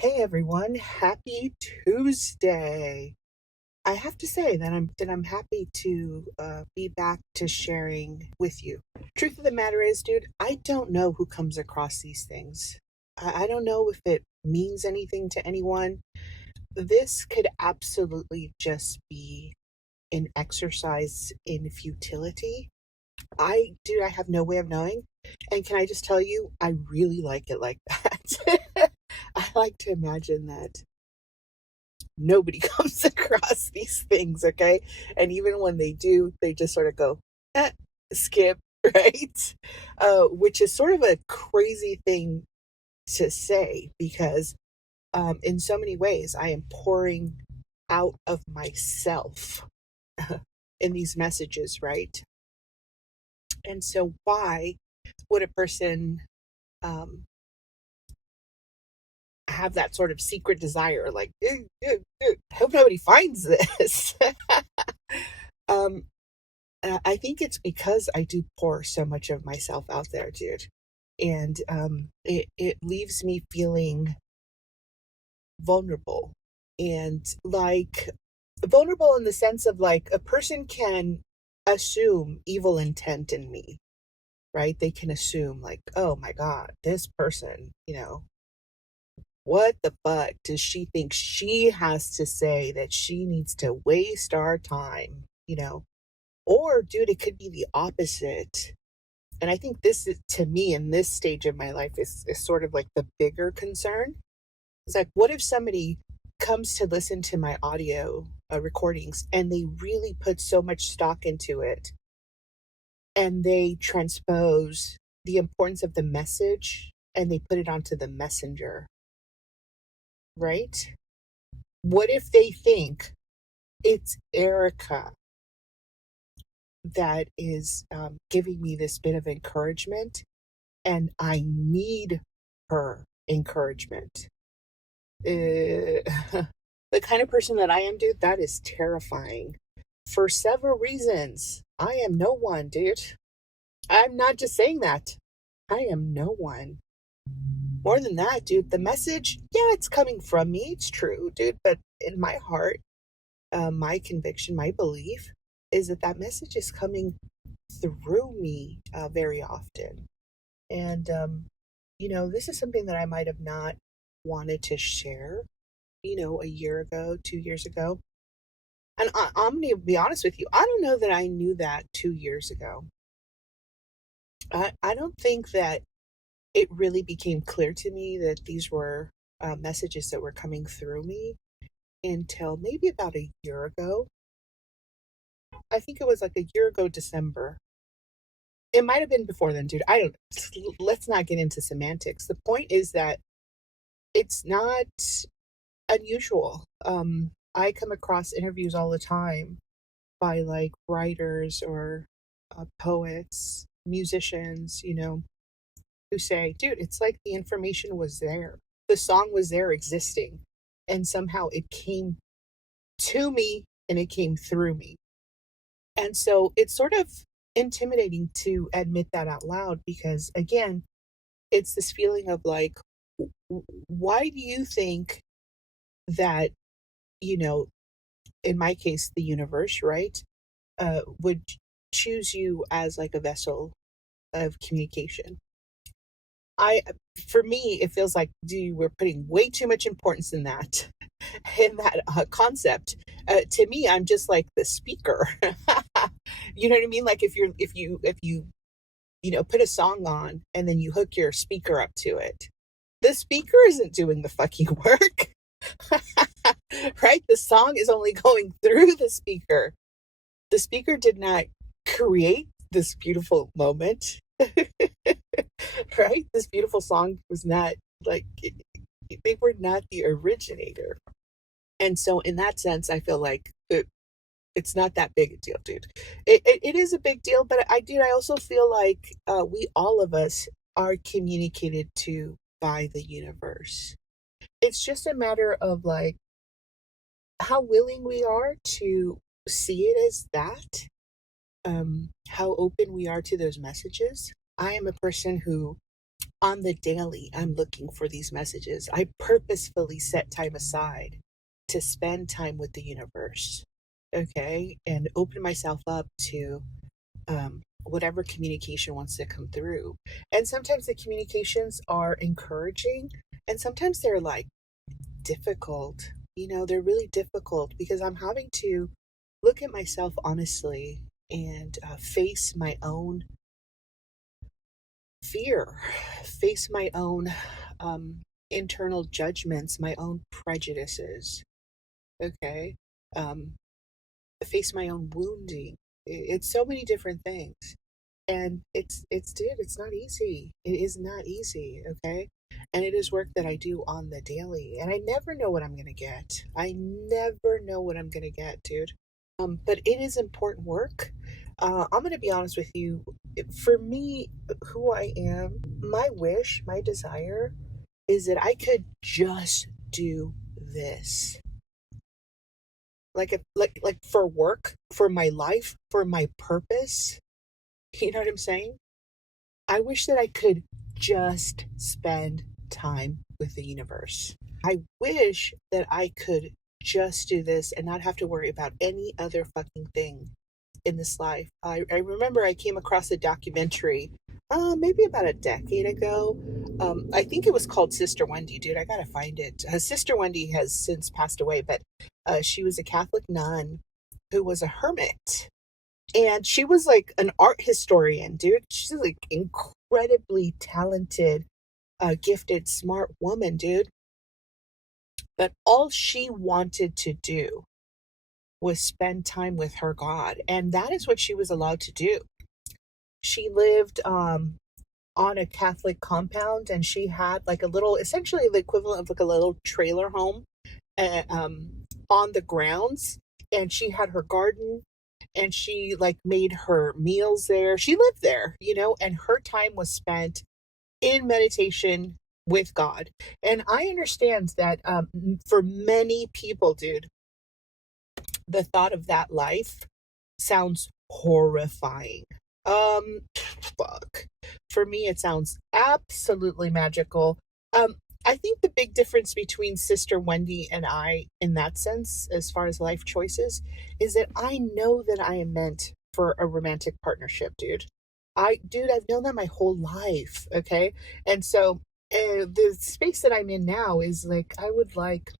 Hey everyone, happy Tuesday. I have to say that I'm happy to be back to sharing with you. Truth of the matter is, dude, I don't know who comes across these things. I don't know if it means anything to anyone. This could absolutely just be an exercise in futility. I have no way of knowing. And can I just tell you, I really like it like that. I like to imagine that nobody comes across these things, okay? And even when they do, they just sort of go, eh, skip, right? Which is sort of a crazy thing to say because in so many ways, I am pouring out of myself in these messages, right? And so, why would a person um, have that sort of secret desire? Like, I hope nobody finds this. um, I think it's because I do pour so much of myself out there, dude. And it leaves me feeling vulnerable and like vulnerable in the sense of like a person can assume evil intent in me, right? They can assume, like, oh my God, this person, what the fuck does she think she has to say that she needs to waste our time, Or, dude, it could be the opposite. And I think this is, to me, in this stage of my life, is sort of like the bigger concern. It's like, what if somebody comes to listen to my audio recordings and they really put so much stock into it and they transpose the importance of the message and they put it onto the messenger, right? What if they think it's Erica that is giving me this bit of encouragement and I need her encouragement? The kind of person that I am, dude, that is terrifying for several reasons. I am no one, dude. I'm not just saying that. I am no one. More than that, dude, the message, yeah, it's coming from me. It's true, dude. But in my heart, my conviction, my belief is that that message is coming through me very often. And, this is something that I might have not wanted to share, a year ago, 2 years ago. And I'm going to be honest with you, I don't know that I knew that 2 years ago. I don't think that it really became clear to me that these were messages that were coming through me until maybe about a year ago. I think it was like a year ago, December. It might have been before then, dude. I don't, let's not get into semantics. The point is that it's not unusual. I come across interviews all the time by like writers or poets, musicians, who say, dude, it's like the information was there. The song was there existing. And somehow it came to me and it came through me. And so it's sort of intimidating to admit that out loud because, again, it's this feeling of like, why do you think that, you know, in my case, the universe, right, would choose you as like a vessel of communication? I, for me, it feels like, we're putting way too much importance in that, in that concept. To me, I'm just like the speaker. You know what I mean? Like if you put a song on and then you hook your speaker up to it, the speaker isn't doing the fucking work. Right? The song is only going through the speaker. The speaker did not create this beautiful moment. Right? This beautiful song was not like, they were not the originator. And so in that sense, I feel like it's not that big a deal, dude. It is a big deal, but I also feel like we, all of us, are communicated to by the universe. It's just a matter of like how willing we are to see it as that, how open we are to those messages. I am a person who On the daily, I'm looking for these messages. I purposefully set time aside to spend time with the universe, okay, and open myself up to whatever communication wants to come through. And sometimes the communications are encouraging, and sometimes they're like difficult. They're really difficult because I'm having to look at myself honestly and face my own fear, face my own internal judgments, my own prejudices, okay? Um, face my own wounding. It's so many different things. And dude, it's not easy. It is not easy, okay? And it is work that I do on the daily. And I never know what I'm going to get. I never know what I'm going to get, dude. But it is important work. I'm going to be honest with you. For me, who I am, my wish, my desire is that I could just do this. Like for work, for my life, for my purpose. You know what I'm saying? I wish that I could just spend time with the universe. I wish that I could just do this and not have to worry about any other fucking thing in this life. I remember I came across a documentary maybe about a decade ago. I think it was called Sister Wendy, dude. I gotta find it. Sister Wendy has since passed away, but she was a Catholic nun who was a hermit. And she was like an art historian, dude. She's like incredibly talented, gifted, smart woman, dude. But all she wanted to do was spend time with her God. And that is what she was allowed to do. She lived on a Catholic compound, and she had like a little, essentially the equivalent of like a little trailer home uh, um, on the grounds. And she had her garden, and she like made her meals there. She lived there, and her time was spent in meditation with God. And I understand that for many people, dude, the thought of that life sounds horrifying. Fuck. For me, it sounds absolutely magical. Um, I think the big difference between Sister Wendy and I, in that sense, as far as life choices, is that I know that I am meant for a romantic partnership, dude. I've known that my whole life, okay? And so the space that I'm in now is like, I would like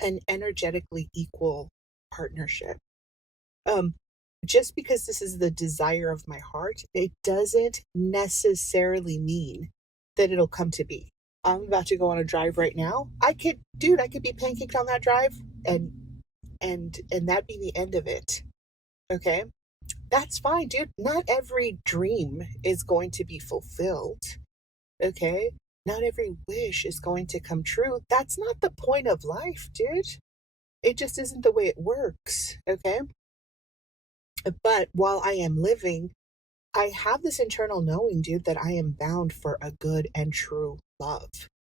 an energetically equal partnership. Um, just because this is the desire of my heart, it doesn't necessarily mean that it'll come to be. I'm about to go on a drive right now. I could be pancaked on that drive and that be the end of it. Okay? That's fine, dude. Not every dream is going to be fulfilled. Okay? Not every wish is going to come true. That's not the point of life, dude. It just isn't the way it works. Okay? But while I am living, I have this internal knowing, dude, that I am bound for a good and true love.